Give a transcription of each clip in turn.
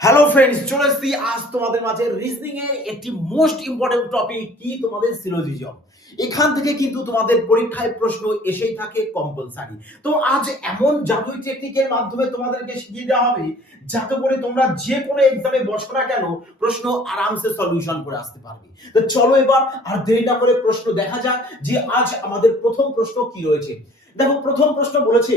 Hello friends, চলে এসেছি আজ তোমাদের মাঝে রিজনিং এর একটি মোস্ট ইম্পর্টেন্ট টপিক কি তোমাদের সিলোজিজম। এখান থেকে কিন্তু তোমাদের পরীক্ষায় প্রশ্ন এসেই থাকে কম্পালসারি। তো আজ এমন জাদুই টেকনিকের মাধ্যমে তোমাদেরকে শিখিয়ে দেওয়া হবে যাতে করে তোমরা যে কোনো এক্সামে বসো না কেন প্রশ্ন আরামসে সলিউশন করে আসতে পারবে। তো চলো এবার আর দেরি না করে প্রশ্ন দেখা যাক যে আজ আমাদের প্রথম প্রশ্ন কি রয়েছে। দেখো, প্রথম প্রশ্ন বলেছে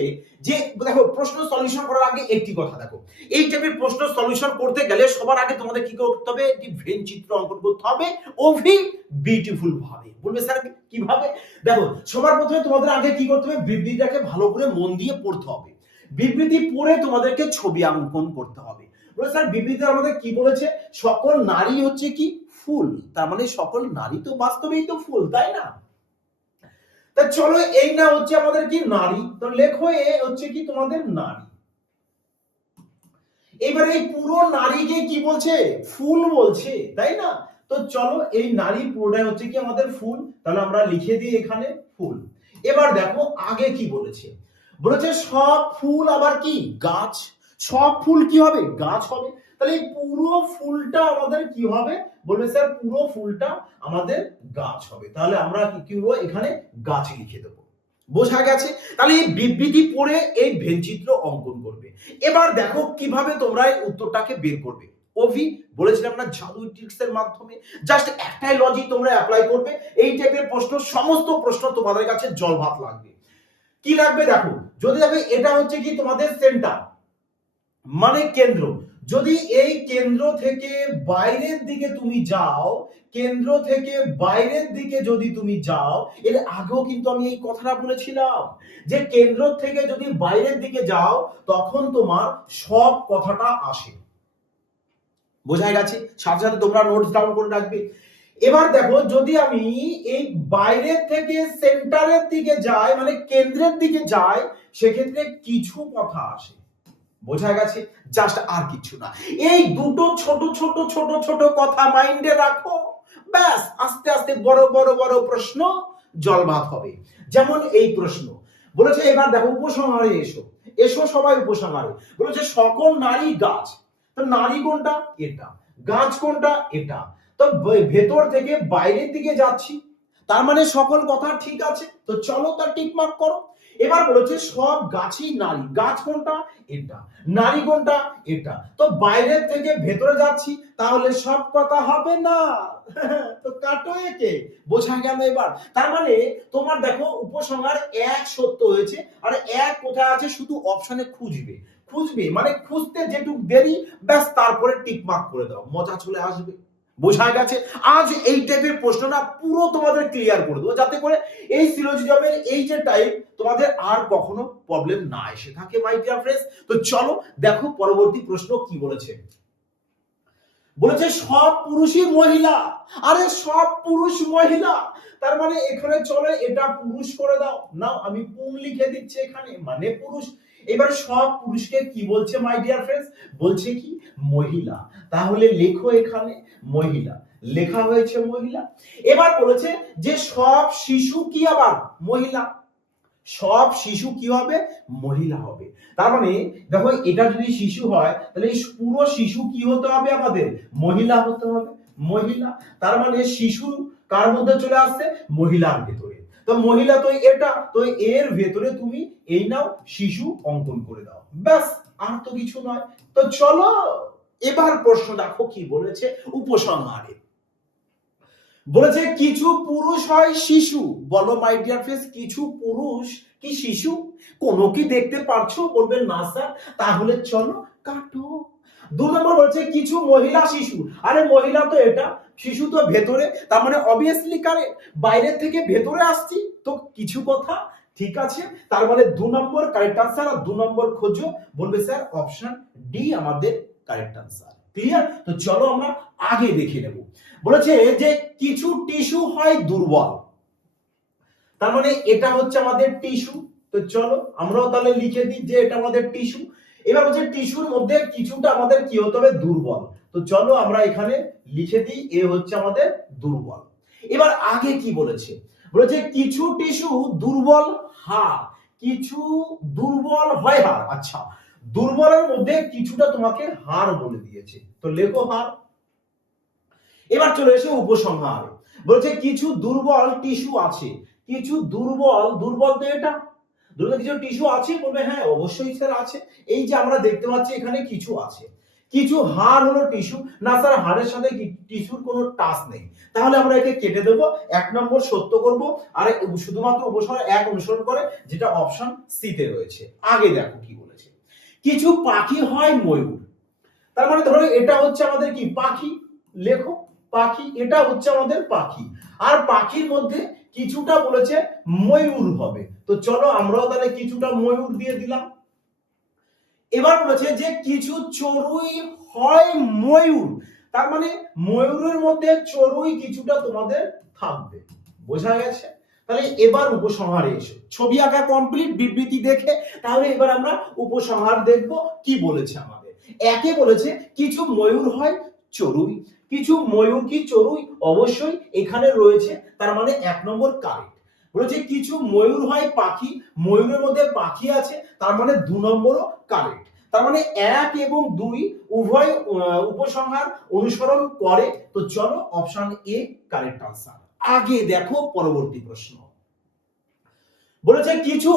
যে দেখো, প্রশ্ন সলিউশন করার আগে একটি কথা দেখো, এই টাইপের প্রশ্ন সলিউশন করতে গেলে সবার আগে তোমাদের কি করতে হবে, একটি ভেন চিত্র অঙ্কন করতে হবে ওভি বিউটিফুল ভাবে। বলবে স্যার কিভাবে? দেখো, সবার প্রথমে তোমাদের আগে কি করতে হবে, বিবৃতিটাকে ভালো করে মন দিয়ে পড়তে হবে। বিবৃতি পড়ে তোমাদেরকে ছবি অঙ্কন করতে হবে। বলে স্যার বিবৃতি আমাদের কি বলেছে, সকল নারী হচ্ছে কি ফুল, তার মানে সকল নারী তো বাস্তবেই তো ফুল, তাই না? তা চলো, এই না হচ্ছে আমাদের কি নারী, তো লেখো এ হচ্ছে কি তোমাদের নারী। এবার এই পুরো নারীকে কি বলছে, ফুল বলছে, তাই না? তো চলো, এই নারী পুরোটাই হচ্ছে কি আমাদের ফুল, তাহলে আমরা লিখে দিই এখানে ফুল। এবার দেখো আগে কি বলেছে, বলেছে সব ফুল আবার কি গাছ, সব ফুল কি হবে, গাছ হবে। তাহলে এই পুরো ফুলটা আমাদের কি হবে, বলবে স্যার পুরো ফুলটা আমাদের গাছ হবে। তাহলে আমরা কি করব, এখানে গাছ লিখে দেবো। বোঝা গেছে? তাহলে এই বিবৃতি পড়ে এই ভেনচিত্র অঙ্কন করবে। এবার দেখো কিভাবে তোমরা এই উত্তরটাকে বের করবে। ওভি বলেছিলাম না, জাদু ট্রিক্সের মাধ্যমে জাস্ট একটাই লজিক তোমরা অ্যাপ্লাই করবে। এই টাইপের প্রশ্ন, সমস্ত প্রশ্ন তোমাদের কাছে জল ভাত লাগবে। কি লাগবে দেখো, যদি দেখো এটা হচ্ছে কি তোমাদের সেন্টার মানে কেন্দ্র, যদি এই কেন্দ্র থেকে বাইরের দিকে তুমি যাও, কেন্দ্র থেকে বাইরের দিকে যদি তুমি যাও, এর আগেও কিন্তু আমি এই কথাটা বলেছিলাম যে কেন্দ্র থেকে যদি বাইরের দিকে যাও তখন তোমার সব কথাটা আসে। বোঝা গেছে? সাথে সাথে তোমরা নোটস ডাউন করে রাখবে। এবার দেখো, যদি আমি এই বাইরের থেকে সেন্টারের দিকে যাই মানে কেন্দ্রের দিকে যাই, সেক্ষেত্রে কিছু কথা আসে। বোঝা গেছে? জাস্ট আর কিছু না, এই দুটো ছোট ছোট ছোট ছোট কথা মাইন্ডে রাখো, ব্যাস আস্তে আস্তে বড় বড় বড় প্রশ্ন জলবাত হবে। যেমন এই প্রশ্ন বলেছে, এবার দেখো উপসংহারে এসো, এসো সবাই উপসংহারে। বলেছে সকল নারী গাছ, তো নারী কোনটা, এটা, গাছ কোনটা, এটা। তো ভেতর থেকে বাইরের দিকে যাচ্ছি, তার মানে সকল কথা ঠিক আছে। তো চলো তার টিক মার্ক করো। এবার বলেছে সব গাছই নারী, গাছ কোনটা, এটা, নারী কোনটা, এটা। তো বাইরের থেকে ভেতরে যাচ্ছি, তাহলে সব কথা হবে না। তো কাটো একে। বোঝা গেল এবার? তার মানে তোমার দেখো উপসংহার এক সত্য হয়েছে, আর এক কোথায় আছে শুধু অপশনে খুঁজবে, খুঁজবে মানে খুঁজতে যেটুক দেরি, ব্যাস তারপরে টিক মার্ক করে দাও, মজা চলে আসবে। বোঝা গেছে? আজ এই টাইপের প্রশ্নটা পুরো তোমাদের ক্লিয়ার করে দেবো, যাতে করে এই সিলোজিজমের এই যে টাইপ তোমাদের আর কখনো প্রবলেম না এসে থাকে মাই ডিয়ার ফ্রেন্ডস। তো চলো দেখো পরবর্তী প্রশ্ন কি বলেছে। বলেছে সব পুরুষই মহিলা, আরে সব পুরুষ মহিলা, তার মানে এখানে চলে এটা পুরুষ করে দাও, নাও আমি পুং লিখে দিচ্ছি এখানে, মানে পুরুষ। এবার সব পুরুষকে কি বলছে মাই ডিয়ার ফ্রেন্ডস, বলছে কি মহিলা, তাহলে লেখো এখানে মহিলা, লেখা হয়েছে মহিলা। এবার বলেছে যে সব শিশু কি আবার মহিলা, সব শিশু কি হবে, মহিলা হবে। তার মানে দেখো এটা যদি শিশু হয় তাহলে পুরো শিশু কি হতে হবে, আমাদের মহিলা হতে হবে, মহিলা। তার মানে শিশু কার মধ্যে চলে আসছে, মহিলার ভেতরে। তো মহিলা তো এটা, তো এর ভেতরে তুমি এই নাও শিশু অঙ্কন করে দাও, ব্যাস আর তো কিছু নয়। তো চলো এবার প্রশ্ন দেখো কি বলেছে উপসংহারে। বলেছে কিছু পুরুষ হয় শিশু, বলো মাই ডিয়ার ফ্রেন্ডস, কিছু পুরুষ কি শিশু, কোনো কি দেখতে পারছো, বলবে না স্যার, তাহলে চলো কাটো। 2 নম্বর বলছে কিছু মহিলা শিশু, আরে মহিলা তো এটা, শিশু তো ভেতরে, তার মানে অবভিয়াসলি কারে, বাইরে থেকে ভেতরে আসছি, তো কিছু কথা ঠিক আছে। তার মানে 2 নম্বর কারেক্ট আনসার, আর 2 নম্বর খোঁজো, বলবে স্যার অপশন ডি আমাদের কারেক্ট আনসার। ক্লিয়ার? তো চলো আমরা আগে দেখে নেব। বলেছে যে কিছু টিস্যু হয় দুর্বল, তার মানে এটা হচ্ছে আমাদের টিস্যু। তো চলো আমরাও তাহলে লিখে দিই যে এটা আমাদের টিস্যু। এবার হচ্ছে টিস্যুর মধ্যে কিছুটা আমাদের কি হতে হবে, দুর্বল। তো চলো আমরা এখানে লিখে দিই এ হচ্ছে আমাদের দুর্বল। এবার আগে কি বলেছে, বলেছে কিছু টিস্যু দুর্বল হাড়, কিছু দুর্বল হয় হাড়। আচ্ছা, দুর্বলের মধ্যে কিছুটা তোমাকে হাড় বলে দিয়েছে, তো লেখো হাড়। এবার চলে এসে উপসংহার, বলছে কিছু দুর্বল টিস্যু আছে, কিছু দুর্বল তো এটা দুর্বল কিছু টিস্যু আছে, বলবে হ্যাঁ অবশ্যই স্যার আছে। এই যে আমরা দেখতে পাচ্ছি এখানে কিছু আছে, কিছু হাড় হলো টিস্যু না স্যার, হাড়ের সাথে টিস্যুর কোনো টাচ নেই, তাহলে আমরা একে কেটে দেবো, 1 নম্বর সত্য করব, আর শুধুমাত্র উপসংহার 1 অনুসরণ করে, যেটা অপশন সি তে রয়েছে। আগে দেখো কি বলেছে, কিছু পাখি হয় ময়ূর, তার মানে ধরো এটা হচ্ছে আমাদের কি পাখি, লেখো পাখি, এটা হচ্ছে আমাদের পাখি, আর পাখির মধ্যে কিছুটা বলেছে ময়ূর হবে, তো চলো আমরাও তাহলে কিছুটা ময়ূর দিয়ে দিলাম। এবার বলেছে যে কিছু চড়ুই হয় ময়ূর, তার মানে ময়ূরের মধ্যে চড়ুই কিছুটা তোমাদের থাকবে, বোঝা গেছে। তাহলে এবার উপসংহারে এসো, ছবি আঁকা কমপ্লিট, বিবৃতি দেখে, তাহলে এবার আমরা উপসংহার দেখব কি বলেছে আমাদের। একে বলেছে কিছু ময়ূর হয় চড়ুই, কিছু ময়ূর কি চড়ুই, অবশ্যই এখানে রয়েছে, তার মানে 1 নম্বর কারেক্ট। বলেছে কিছু ময়ূর হয় পাখি, ময়ূরের মধ্যে পাখি আছে, তার মানে 2 নম্বরও কারেক্ট। তার মানে 1 এবং 2 উভয় উপসংহার অনুসরণ করে, তো চলো অপশন এ কারেক্ট আনসার। আগে দেখো পরবর্তী প্রশ্ন, বলেছে কিছু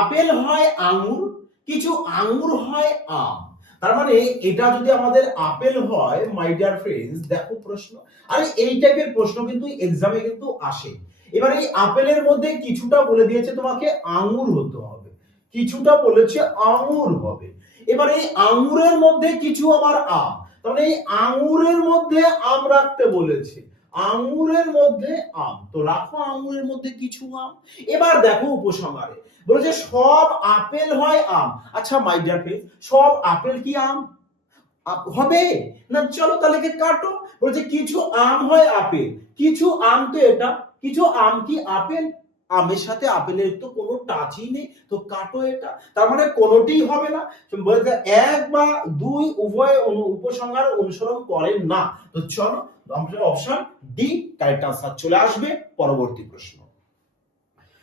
আপেল হয় আঙ্গুর, কিছু আঙ্গুর হয় আম, তার মানে এটা যদি আমাদের আপেল হয় মাই ডিয়ার ফ্রেন্ডস, দেখো প্রশ্ন, আরে এই টাইপের প্রশ্ন কিন্তু এক্সামে কিন্তু আসে। এবার এই আপেলের মধ্যে কিছুটা বলে দিয়েছে তোমাকে আঙ্গুর হতে হবে, কিছুটা বলেছে আঙ্গুর হবে, এবার এই আঙ্গুরের মধ্যে কিছু আবার আম, তাহলে এই আঙ্গুরের মধ্যে আম রাখতে বলেছে, আঙ্গুরের মধ্যে আম, তো রাখো আঙ্গুরের মধ্যে কিছু আম। এবার দেখো উপসংহারে বলেছে সব আপেল হয় আম, আচ্ছা মাই ডিয়ার ফ্রেন্ড, সব আপেল কি আম হবে না, চলো তাহলে কাটো, বলছে কিছু আম হয় আপেল, কিছু আম তো এটা, কিছু আম কি আপেল, আমের সাথে আপেলের তো কোনো টাচই নেই, তো কাটো এটা, তার মানে কোনোটি হবে না, বলছে 1 বা 2 উভয় উপসংহার অনুসরণ করেন না, তো চলো অপশন ডি কারেক্ট আনসার চলে আসবে। পরবর্তী প্রশ্ন,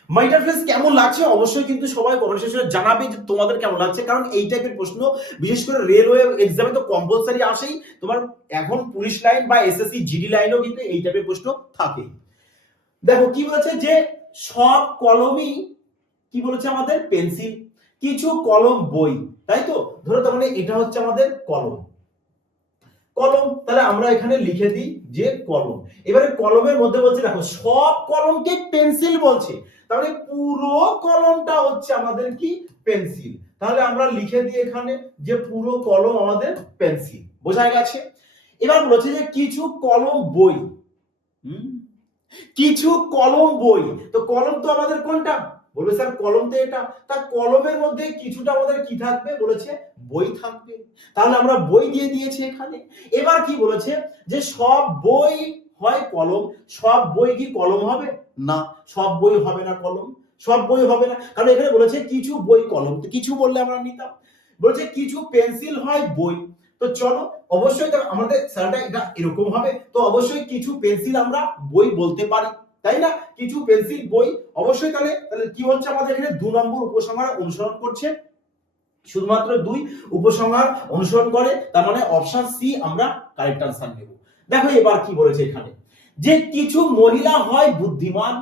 মাই ডিয়ার ফ্রেন্ডস কেমন লাগছে অবশ্যই কিন্তু সবাই কমেন্ট সেকশনে জানাবে যে তোমাদের কেমন লাগছে, কারণ এই টাইপের প্রশ্ন বিশেষ করে রেলওয়ে এক্সামে তো কম্পালসারি আসেই, তোমার এখন পুলিশ লাইন বা এসএসসি জিডি লাইনেও কিন্তু এই টাইপের প্রশ্ন থাকে। দেখো কি বলেছে যে সব কলমই কি বলেছে আমাদের পেন্সিল, কিছু কলম বই, তাই তো, ধরো তার মানে এটা হচ্ছে আমাদের কলম, কলম, তাহলে আমরা এখানে লিখে দিই যে কলম। এবারে কলমের মধ্যে বলছে দেখো সব কলমকে পেন্সিল বলছে, তাহলে পুরো কলমটা হচ্ছে আমাদের কি পেন্সিল, তাহলে আমরা লিখে দিই এখানে যে পুরো কলম আমাদের পেন্সিল, বোঝা গেছে। এবার বলেছে যে কিছু কলম বই, কিছু কলম বই, তো কলম তো আমাদের কোনটা, বলবে স্যার কলম তো এটা, তা কলমের মধ্যে কিছুটা আমাদের কি থাকবে, বলেছে বই থাকবে, তাহলে আমরা বই দিয়ে দিয়েছি এখানে। এবার কি বলেছে যে সব বই হয় কলম, সব বই কি কলম হবে না, সব বই হবে না কলম, সব বই হবে না, কারণ এখানে বলেছে কিছু বই কলম, তো কিছু বললে আমরা নিতাম, বলেছে কিছু পেন্সিল হয় বই, তো চলো অবশ্যই আমাদের স্যারটা এটা এরকম হবে, তো অবশ্যই কিছু পেন্সিল আমরা বই বলতে পারি, তাই না, কিছু পেন্সিল বই, অবশ্যই তাহলে তাহলে কি হচ্ছে আমাদের এখানে 2 নম্বর উপসংহার অনুসরণ করছে, শুধুমাত্র 2 উপসংহার অনুসরণ করে, তার মানে অপশন সি আমরা কারেক্ট আনসার নেব। দেখো এবার কি বলেছে এখানে, যে কিছু মহিলা হয় বুদ্ধিমান,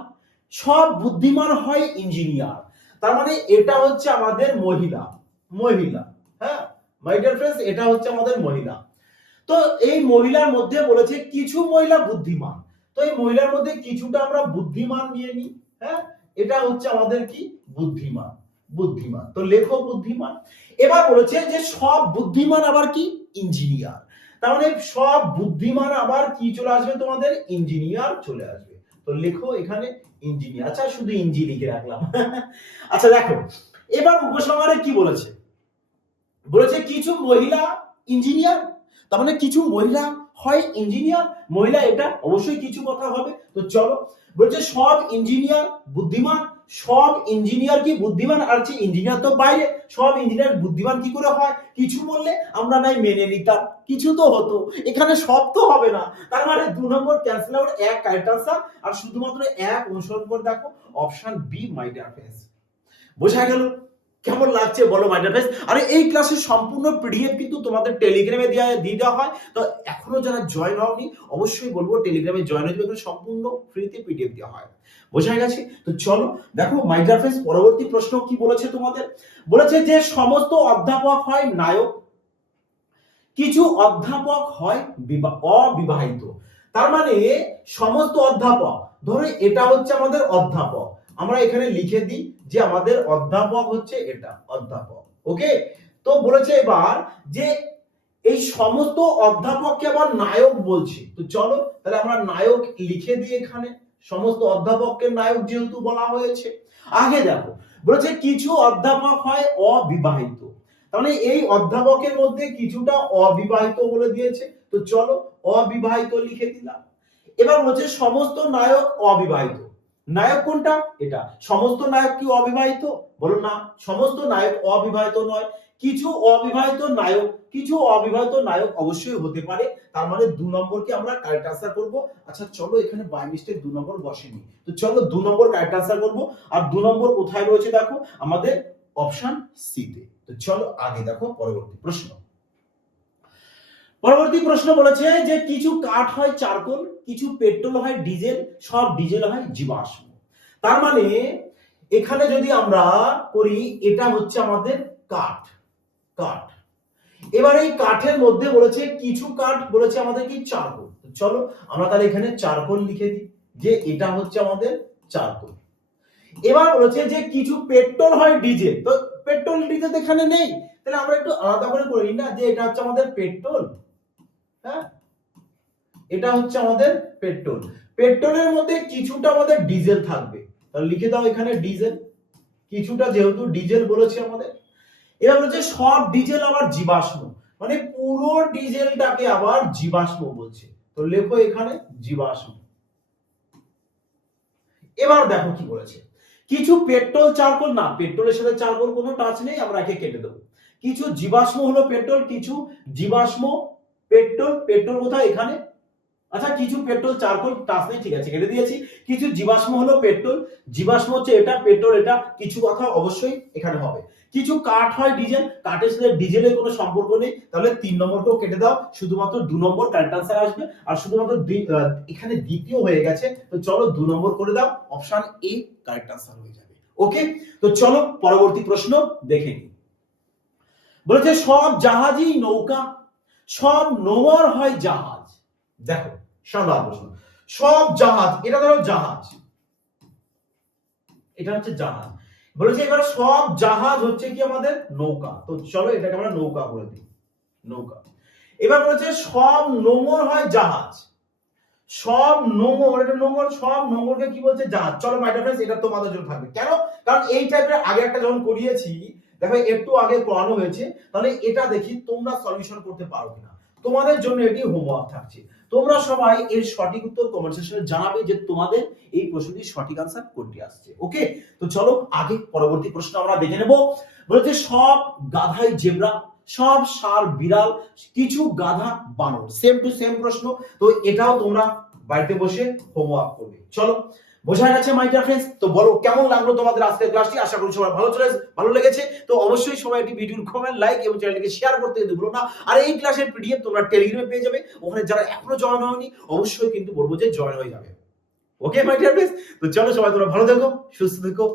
সব বুদ্ধিমান হয় ইঞ্জিনিয়ার, তার মানে এটা হচ্ছে আমাদের মহিলা, মহিলা, হ্যাঁ মাই ডিয়ার ফ্রেন্ডস এটা হচ্ছে আমাদের মহিলা, তো এই মহিলার মধ্যে বলেছে কিছু মহিলা বুদ্ধিমান, তো এই মহিলার মধ্যে কিছুটা আমরা বুদ্ধিমান নিয়ে নিই, হ্যাঁ এটা হচ্ছে আমাদের কি বুদ্ধিমান, বুদ্ধিমান, তো লেখো বুদ্ধিমান। এবার বলেছে যে সব বুদ্ধিমান আবার কি ইঞ্জিনিয়ার, তার মানে সব বুদ্ধিমান আবার কি চলে আসবে তোমাদের ইঞ্জিনিয়ার চলে আসবে, তো লেখো এখানে ইঞ্জিনিয়ার, আচ্ছা শুধু ইঞ্জি লিখে রাখলাম আচ্ছা দেখো এবার উপসংহারে কি বলেছে, বলেছে কিছু মহিলা ইঞ্জিনিয়ার, তার মানে কিছু মহিলা হয় ইঞ্জিনিয়ার, মহিলা এটা অবশ্যই কিছু কথা হবে, তো চলো বলছে সব ইঞ্জিনিয়ার বুদ্ধিমান, সব ইঞ্জিনিয়ার কি বুদ্ধিমান, আর যে ইঞ্জিনিয়ার তো বাইরে, সব ইঞ্জিনিয়ার বুদ্ধিমান কি করে হয়, কিছু বললে আমরা নাই মেনে নিতাম, কিছু তো হতো, এখানে সব তো হবে না, তার মানে 2 নম্বর ক্যান্সেল আউট, 1 কারেক্ট আনসার, আর শুধুমাত্র 1 অনুসরণ করে দেখো option B my dear friends, বোঝা গেল কেমন লাগছে বলো মাই ডিয়ার ফ্রেন্ডস? আরে এই ক্লাসের সম্পূর্ণ পিডিএফ কিন্তু তোমাদের টেলিগ্রামে দিয়ে দেওয়া হয়। তো এখনো যারা জয়েন হওনি অবশ্যই বলবো টেলিগ্রামে জয়েন হয়ে যাবে, সম্পূর্ণ ফ্রিতে পিডিএফ দেওয়া হয়। বোঝা গেছে? তো চলো দেখো মাই ডিয়ার ফ্রেন্ডস, পরবর্তী প্রশ্ন কি বলেছে তোমাদের? বলেছে যে সমস্ত অধ্যাপক হয় নায়ক, কিছু অধ্যাপক হয় অবিবাহিত। তার মানে সমস্ত অধ্যাপক, ধরো এটা হচ্ছে আমাদের অধ্যাপক, আমরা এখানে লিখে দিই যে আমাদের অধ্যাপক হচ্ছে এটা অধ্যাপক। ওকে, তো বলেছে এবার যে এই সমস্ত অধ্যাপককে আবার নায়ক বলছি। তো চলো তাহলে আমরা নায়ক লিখে দিই এখানে, সমস্ত অধ্যাপককে নায়ক যেহেতু বলা হয়েছে। আগে দেখো বলেছে কিছু অধ্যাপক হয় অবিবাহিত, তাহলে এই অধ্যাপকের মধ্যে কিছুটা অবিবাহিত বলে দিয়েছে। তো চলো অবিবাহিত লিখে দিলাম। এবার বলছে সমস্ত নায়ক অবিবাহিত। নায়ক কোনটা? এটা। সমস্ত নায়ক কি অবিবাহিত? বলো না, সমস্ত নায়ক অবিবাহিত নয়। কিছু অবিবাহিত নায়ক, কিছু অবিবাহিত নায়ক অবশ্যই হতে পারে। তার মানে 2 নম্বরকে আমরা কারেক্ট আনসার করব। আচ্ছা চলো এখানে বাই মিস্টেক 2 নম্বর বসেনি, তো চলো 2 নম্বর কারেক্ট আনসার করব। আর 2 নম্বর কোথায় রয়েছে দেখো, আমাদের অপশন সি তে। তো চলো আগে দেখো পরবর্তী প্রশ্ন। পরবর্তী প্রশ্ন বলেছে যে কিছু কাঠ হয় চারকোল, কিছু পেট্রোল হয় ডিজেল, সব ডিজেল হয় জীবাশ্ম। তার মানে এখানে যদি আমরা করি, এটা হচ্ছে আমাদের কাঠ, কাঠ। এবার এই কাঠের মধ্যে বলেছে কিছু কাঠ বলেছে আমাদের কি চারকোল। চলো আমরা তাহলে এখানে চারকোল লিখে দিই যে এটা হচ্ছে আমাদের চারকোল। এবার বলেছে যে কিছু পেট্রোল হয় ডিজেল, তো পেট্রোল ডিজেল এখানে নেই, তাহলে আমরা একটু আলাদা করে করি না, যে এটা হচ্ছে আমাদের পেট্রোল। হ্যাঁ, এটা হচ্ছে আমাদের পেট্রোল। পেট্রোলের মধ্যে কিছুটা আমাদের ডিজেল থাকবে, তাহলে লিখে দাও এখানে ডিজেল, কিছুটা যেহেতু ডিজেল বলেছে আমাদের। এবার বলেছে সব ডিজেল আবার জীবাশ্ম, মানে পুরো ডিজেলটাকে আবার জীবাশ্ম বলছে, তো লেখো এখানে জীবাশ্ম। এবার দেখো কি বলেছে, কিছু পেট্রোল চারকোল, না পেট্রোলের সাথে চারকোল কোনো টাচ নেই, আমরা একে কেটে দেবো। কিছু জীবাশ্ম হলো পেট্রোল, কিছু জীবাশ্ম পেট্রোল, পেট্রোল কোথায় এখানে, আচ্ছা কিছু পেট্রোল চারকোল টাচ নেই, ঠিক আছে কেটে দিয়েছি। কিছু জীবাশ্ম হলো পেট্রোল, জীবাশ্ম হচ্ছে এটা, পেট্রোল এটা, কিছু কথা অবশ্যই এখানে হবে। কিছু কাঠ হয় ডিজেল, কাঠের সাথে ডিজেলের কোনো সম্পর্ক নেই, তাহলে 3 নম্বরকেও কেটে দাও, শুধুমাত্র 2 নম্বর কারেক্ট আনসার আসবে। আর শুধুমাত্র এখানে দ্বিতীয় হয়ে গেছে, তো চলো 2 নম্বর করে দাও, অপশন এ কারেক্ট আনসার হয়ে যাবে। ওকে, তো চলো পরবর্তী প্রশ্ন দেখে নিই। বলেছে সব জাহাজই নৌকা, সব নোঙর হয় জাহাজ। দেখো সাধারণ প্রশ্ন, সব জাহাজ, এটা ধরো জাহাজ, এটা হচ্ছে জাহাজ। বলেছে এবার সব জাহাজ হচ্ছে কি আমাদের নৌকা, তো চলো এটাকে আমরা নৌকা করে দিই, নৌকা। এবার বলেছে সব নোঙর হয় জাহাজ, সব নোঙর, এটা নোঙর, সব নোঙরকে কি বলছে জাহাজ। চলো মাই ডিয়ার ফ্রেন্ডস, এটা তোমাদের জন্য থাকবে, কেন? কারণ এই টাইপের আগে একটা যখন করিয়েছি, দেখো একটু আগে পড়ানো হয়েছে, তাহলে এটা দেখি তোমরা সলিউশন করতে পারো কিনা, তোমাদের জন্য এটি হোমওয়ার্ক থাকছে। তোমরা সবাই এর সঠিক উত্তর কমেন্ট সেকশনে জানাবে যে তোমাদের এই প্রশ্নটির সঠিক আনসার কোনটি আসছে। ওকে, তো চলো আগে পরবর্তী প্রশ্ন আমরা দেখে নেব। বলেছে সব গাধাই জেব্রা, সব ষাঁড় বিড়াল, কিছু গাধা বানর। সেম টু সেম প্রশ্ন, তো এটাও তোমরা বাড়িতে বসে হোমওয়ার্ক করবে। চলো বোঝা গেছে মাই ডিয়ার ফ্রেন্ডস? তো বলো কেমন লাগলো তোমাদের আজকের ক্লাসটি, আশা করি সবার ভালো লেগেছে। তো অবশ্যই সবাই একটি ভিডিওর কমেন্ট, লাইক এবং চ্যানেলটিকে শেয়ার করতে কিন্তু ভুলো না। আর এই ক্লাসের পিডিএফ তোমরা টেলিগ্রামে পেয়ে যাবে, ওখানে যারা এখনো জয়েন হয়নি অবশ্যই কিন্তু বলবো যে জয়েন হয়ে যাবে। ওকে মাই ডিয়ার ফ্রেন্ডস, তো চলো সবাই তোমরা ভালো থেকো, সুস্থ থেকো।